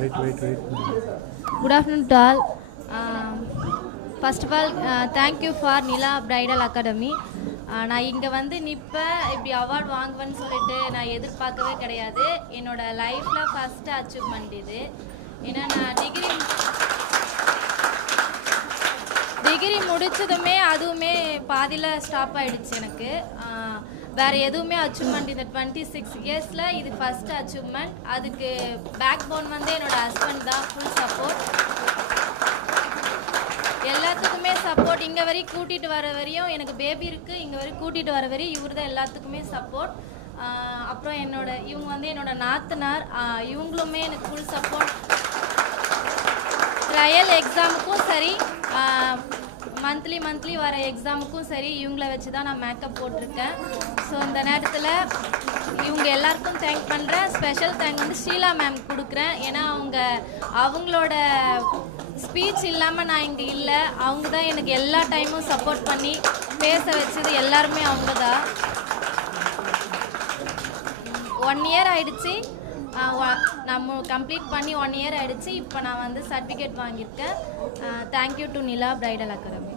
Good afternoon to all. First of all, thank you for Nila Bridal Academy. நான் இங்கே வந்து நிற்பேன் இப்படி அவார்டு வாங்குவேன்னு சொல்லிட்டு நான் எதிர்பார்க்கவே கிடையாது. என்னோட லைஃப்பில் ஃபஸ்ட்டு அச்சீவ்மெண்ட் இது. ஏன்னா நான் டிகிரி முடித்ததுமே அதுவுமே பாதியில் ஸ்டாப் ஆகிடுச்சு எனக்கு. வேறு எதுவுமே அச்சீவ்மெண்ட் இந்த 26 இயர்ஸில் இது ஃபஸ்ட்டு அச்சீவ்மெண்ட். அதுக்கு பேக் போன் வந்து என்னோடய ஹஸ்பண்ட் தான், ஃபுல் சப்போர்ட், எல்லாத்துக்குமே சப்போர்ட். இங்கே வரையும் கூட்டிகிட்டு வர வரையும் எனக்கு பேபி இருக்குது, இங்கே வரையும் கூட்டிகிட்டு வர வரையும் இவர் தான் எல்லாத்துக்குமே சப்போர்ட். அப்புறம் இவங்க வந்து என்னோட நாத்தனார், இவங்களுமே எனக்கு ஃபுல் சப்போர்ட். ட்ரையல் எக்ஸாமுக்கும் சரி, மந்த்லி வர எக்ஸாமுக்கும் சரி இவங்கள வச்சு தான் நான் மேக்கப் போட்டிருக்கேன். ஸோ இந்த நேரத்தில் இவங்க எல்லாருக்கும் தேங்க் பண்ணுறேன். ஸ்பெஷல் தேங்க் வந்து ஷீலா மேம் கொடுக்குறேன். ஏன்னா அவங்களோட ஸ்பீச் இல்லாமல் நான் இங்கே இல்லை. அவங்க தான் எனக்கு எல்லா டைமும் சப்போர்ட் பண்ணி பேச வச்சது எல்லாருமே அவங்க தான். 1 இயர் ஆகிடுச்சு, நம்ம கம்ப்ளீட் பண்ணி 1 இயர் ஆகிடுச்சு. இப்போ நான் வந்து சர்டிஃபிகேட் வாங்கியிருக்கேன். Thank you to Nila bridal academy.